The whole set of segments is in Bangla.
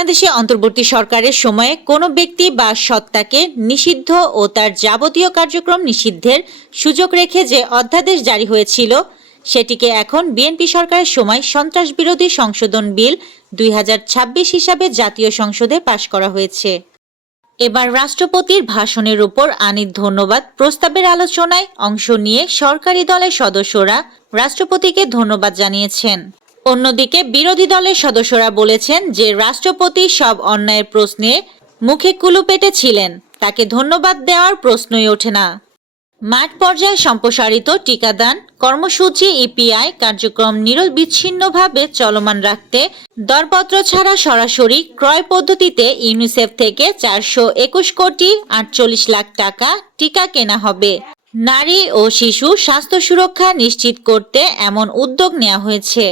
বাংলাদেশে অন্তর্বর্তী সরকারের সময়ে কোনো ব্যক্তি বা সত্তাকে নিষিদ্ধ ও তার যাবতীয় কার্যক্রম নিষিদ্ধের সুযোগ রেখে যে অধ্যাদেশ জারি হয়েছিল সেটিকে এখন বিএনপি সরকারের সময় সন্ত্রাস বিরোধী সংশোধন বিল 2026 হিসাবে জাতীয় সংসদে পাশ করা হয়েছে। এবার রাষ্ট্রপতির ভাষণের উপর আনিত ধন্যবাদ প্রস্তাবের আলোচনায় অংশ নিয়ে সরকারি দলের সদস্যরা রাষ্ট্রপতিকে ধন্যবাদ জানিয়েছেন। অন্যদিকে বিরোধী দলের সদস্যরা বলেছেন যে রাষ্ট্রপতি সব অন্যায়ের প্রশ্নে মুখে কুলুপেটে ছিলেন, তাকে ধন্যবাদ দেওয়ার প্রশ্নই ওঠে না। মাঠ পর্যায়ে সম্প্রসারিত টিকাদান কর্মসূচি ইপিআই কার্যক্রম নিরবিচ্ছিন্নভাবে চলমান রাখতে দরপত্র ছাড়া সরাসরি ক্রয় পদ্ধতিতে ইউনিসেফ থেকে 421 কোটি 48 লাখ টাকা টিকা কেনা হবে। নারী ও শিশু স্বাস্থ্য সুরক্ষা নিশ্চিত করতে এমন উদ্যোগ নেওয়া হয়েছে।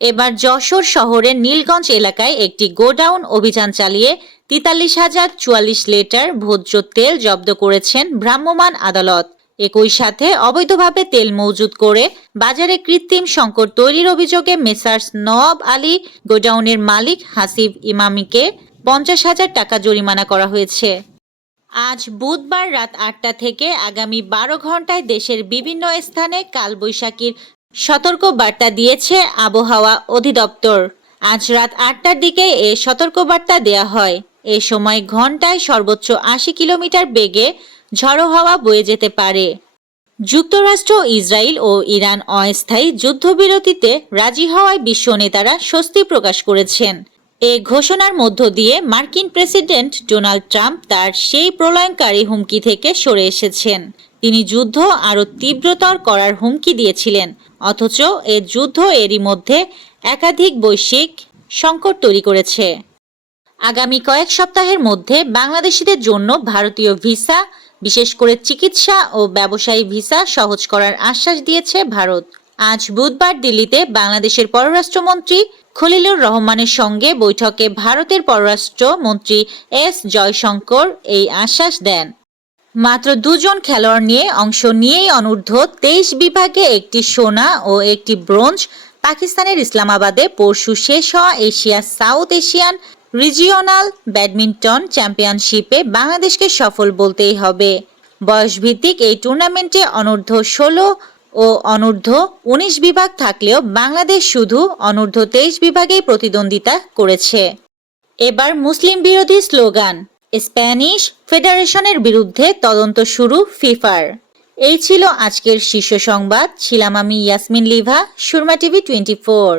এবার যশোর শহরের নীলগঞ্জ এলাকায় একটি গোডাউন অভিযান চালিয়ে 43,044 লিটার ভোজ্য তেল জব্দ করেছেন ভ্রাম্যমাণ আদালত। একই সাথে অবৈধভাবে তেল মজুত করে বাজারে কৃত্রিম সংকট তৈরির অভিযোগে মেসার্স নওয়াব আলী গোডাউনের মালিক হাসিব ইমামিকে 50,000 টাকা জরিমানা করা হয়েছে। আজ বুধবার রাত 8টা থেকে আগামী 12 ঘন্টায় দেশের বিভিন্ন স্থানে কালবৈশাখীর সতর্ক বার্তা দিয়েছে আবহাওয়া অধিদপ্তর। আজ রাত 8টার দিকে এ সতর্কবার্তা দেয়া হয়। এ সময় ঘন্টায় সর্বোচ্চ 80 কিলোমিটার বেগে ঝড়ো হাওয়া বয়ে যেতে পারে। যুক্তরাষ্ট্র, ইসরায়েল ও ইরান অস্থায়ী যুদ্ধবিরতিতে রাজি হওয়ায় বিশ্ব নেতারা স্বস্তি প্রকাশ করেছেন। এ ঘোষণার মধ্য দিয়ে মার্কিন প্রেসিডেন্ট ডোনাল্ড ট্রাম্প তার সেই প্রলয়ঙ্কারী হুমকি থেকে সরে এসেছেন। তিনি যুদ্ধ আরও তীব্রতর করার হুমকি দিয়েছিলেন, অথচ এ যুদ্ধ এরই মধ্যে একাধিক বৈশ্বিক সংকট তৈরি করেছে। আগামী কয়েক সপ্তাহের মধ্যে বাংলাদেশিদের জন্য ভারতীয় ভিসা, বিশেষ করে চিকিৎসা ও ব্যবসায়ী ভিসা সহজ করার আশ্বাস দিয়েছে ভারত। আজ বুধবার দিল্লিতে বাংলাদেশের পররাষ্ট্রমন্ত্রী খলিলুর রহমানের সঙ্গে বৈঠকে ভারতের পররাষ্ট্রমন্ত্রী এস জয়শঙ্কর এই আশ্বাস দেন। মাত্র 2 জন খেলোয়াড় নিয়ে অংশ নিয়েই অনূর্ধ্ব 23 বিভাগে একটি সোনা ও একটি ব্রোঞ্জ পাকিস্তানের ইসলামাবাদে পরশু শেষ হওয়া Asia south Asian regional badminton চ্যাম্পিয়নশিপে বাংলাদেশকে সফল বলতেই হবে। বয়সভিত্তিক এই টুর্নামেন্টে অনূর্ধ্ব 16 ও অনূর্ধ্ব 19 বিভাগ থাকলেও বাংলাদেশ শুধু অনূর্ধ্ব 23 বিভাগেই প্রতিদ্বন্দ্বিতা করেছে। এবার মুসলিম বিরোধী স্লোগান, স্প্যানিশ ফেডারেশনের বিরুদ্ধে তদন্ত শুরু ফিফার। এই ছিল আজকের শীর্ষ সংবাদ। ছিলাম আমি ইয়াসমিন লিভা, সুরমা টিভি 24।